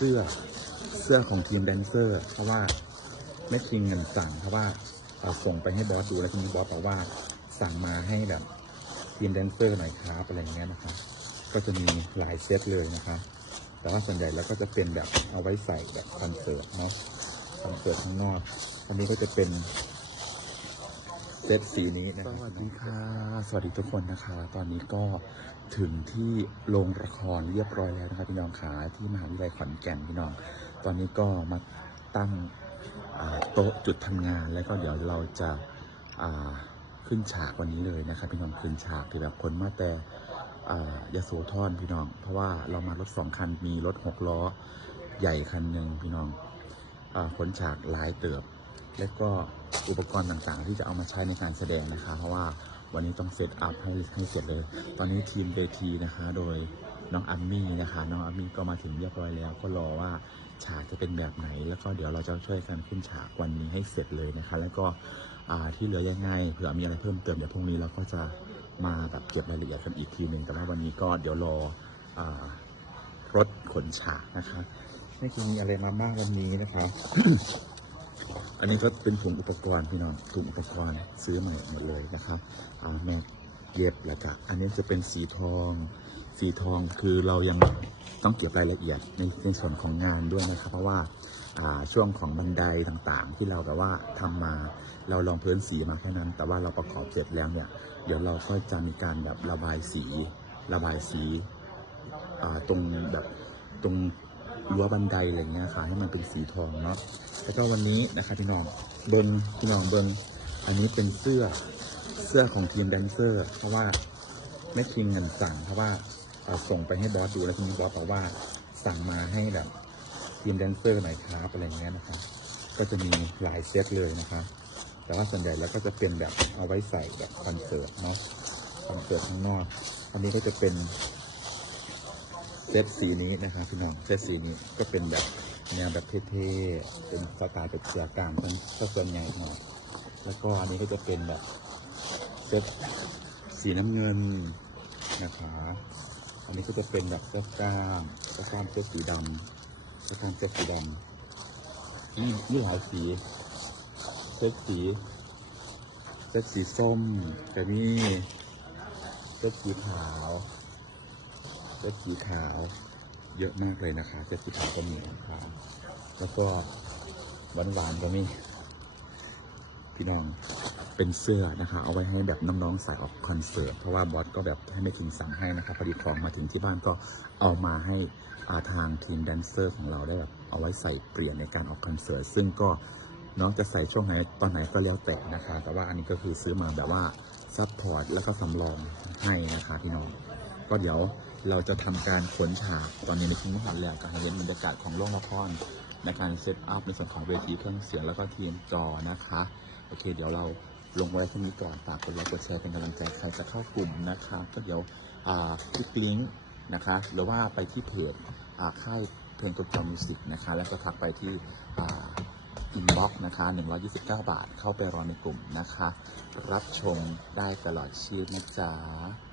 สื้อเสื้อของทีมแดนเซอร์ เพราะว่าแม่คิงเงินสั่งเพราะว่าเอาส่งไปให้บอสดูแล้วทีนี้บอสบอกว่าสั่งมาให้แบบทีมแดนเซอร์หน่อยครับอะไรอย่างเงี้ยนะคะก็จะมีหลายเซตเลยนะคะแต่ว่าส่วนใหญ่แล้วก็จะเป็นแบบเอาไว้ใส่แบบคอนเสิร์ตเนาะคอนเสิร์ตข้างนอกอันนี้ก็จะเป็น เซตสีนี้นะสวัสดีค่ะ สวัสดีทุกคนนะคะ ตอนนี้ก็ถึงที่โรงละครเรียบร้อยแล้วนะครับพี่น้องขาที่มหาวิทยาลัยขอนแก่นพี่น้อง ตอนนี้ก็มาตั้งโต๊ะจุดทำงานแล้วก็เดี๋ยวเราจะาขึ้นฉากวันนี้เลยนะครับพี่น้องขึ้นฉากที่แบบคนมาแต่ยาโสธรพี่น้อง เพราะว่าเรามารถสองคันมีรถหกล้อใหญ่คันหนึ่งพี่น้องขนฉากลายเติบ และก็อุปกรณ์ต่างๆ ที่จะเอามาใช้ในการแสดงนะคะ เพราะว่าวันนี้ต้องเซตอัพให้ให้เสร็จเลย ตอนนี้ทีมเวทีนะคะ โดยน้องอัมมี่นะคะน้องอัมมี่ก็มาถึงเรียบร้อยแล้ว ก็รอว่าฉากจะเป็นแบบไหน แล้วก็เดี๋ยวเราจะช่วยกันขึ้นฉากวันนี้ให้เสร็จเลยนะคะ แล้วก็ที่เหลือยังไงเผื่อมีอะไรเพิ่มเติมเดี๋ยวพรุ่งนี้เราก็จะมาแบบเก็บรายละเอียดกันอีกทีหนึ่งแต่ว่าวันนี้ก็เดี๋ยวรออรถขนฉากนะคะไม่คิดมีอะไรมาบ้างวันนี้นะคะ อันนี้ก็เป็นถุงอุปกรณ์พี่น้องถุงอุปกรณ์ซื้อใหม่หมดเลยนะครับอ่าแม็กเย็บแล้วก็อันนี้จะเป็นสีทอง สีทองคือเรายังต้องเก็บรายละเอียดในในส่วนของงานด้วยนะครับ เพราะว่าช่วงของบันไดต่างๆ ที่เราแบบว่าทำมาเราลองพื้นสีมาแค่นั้น แต่ว่าเราประกอบเสร็จแล้วเนี่ย เดี๋ยวเราก็จะมีการแบบระบายสี ระบายสีตรงแบบตรง รั้วบันไดอะไรเงี้ยค่ะ ให้มันเป็นสีทองเนาะแล้วก็วันนี้นะครับพี่น้องเบิ้งพี่น้องเบิ้งอันนี้เป็นเสื้อเสื้อของทีมแดนเซอร์ เพราะว่าแม่คิงเงินสั่งเพราะว่าเอาส่งไปให้บอสดูแล้วทีนี้บอสบอกว่าสั่งมาให้แบบทีมแดนเซอร์หน่อยครับอะไรเงี้ยนะคะก็จะมีหลายเซตเลยนะคะ แต่ว่าส่วนใหญ่แล้วก็จะเป็นแบบเอาไว้ใส่แบบคอนเสิร์ตเนาะคอนเสิร์ตข้างนอก อันนี้ก็จะเป็น เซตสีนี้นะคะพี่น้องเซตสีนี้ก็เป็นแบบแนวแบบเท่ๆเป็นสไตล์แบบเสือกลางทั้งก็ส่วนใหญ่หน่อยแล้วก็อันนี้ก็จะเป็นแบบเซตสีน้ำเงินนะคะอันนี้ก็จะเป็นแบบเสื้อกล้ามเสื้อกล้ามเสื้อสีดำเสื้อกล้ามเสื้อสีดำนี่นี่หลายสีเสื้อสีเสื้อสีส้มแต่มีเสื้อสีขาว จะสีขาวเยอะมากเลยนะคะเจ็ดสิบขาวก็มีนะคะแล้วก็หวานหวานๆก็มีพี่น้องเป็นเสื้อนะคะ เอาไว้ให้แบบน้องๆใส่ออกคอนเสิร์ตเพราะว่าบอสก็แบบให้ไม่ทิ้งสั่งให้นะคะพอดีของมาถึงที่บ้านก็เอามาให้อาทางทีมแดนเซอร์ของเราได้แบบเอาไว้ใส่เปลี่ยนในการออกคอนเสิร์ตซึ่งก็น้องจะใส่ช่วงไหนตอนไหนก็แล้วแต่นะคะ แต่ว่าอันนี้ก็คือซื้อมาแบบว่าซัพพอร์ตแล้วก็สำรองให้นะคะพี่น้อง ก็เดี๋ยว เราจะทำการขนฉากตอนนี้ในทุ่งมหาแล้วการเห็นบรรยากาศของโรงละครในการเซตอัพในส่วนของเวทีเครื่องเสียงแล้วก็ทีมจอนะคะ โอเค เดี๋ยวเราลงไว้ที่นี้ก่อนฝากกดไลค์กดแชร์เป็นกำลังใจใครจะเข้ากลุ่มนะคะ ก็เดี๋ยวคลิกลิงก์นะคะหรือว่าไปที่เพจค่ายเพลงตัวจอมิวสิกนะคะ แล้วก็ทักไปที่อินบ็อกนะคะ 129 บาท เข้าไปรอในกลุ่มนะคะ รับชมได้ตลอดชีพนะจ๊ะ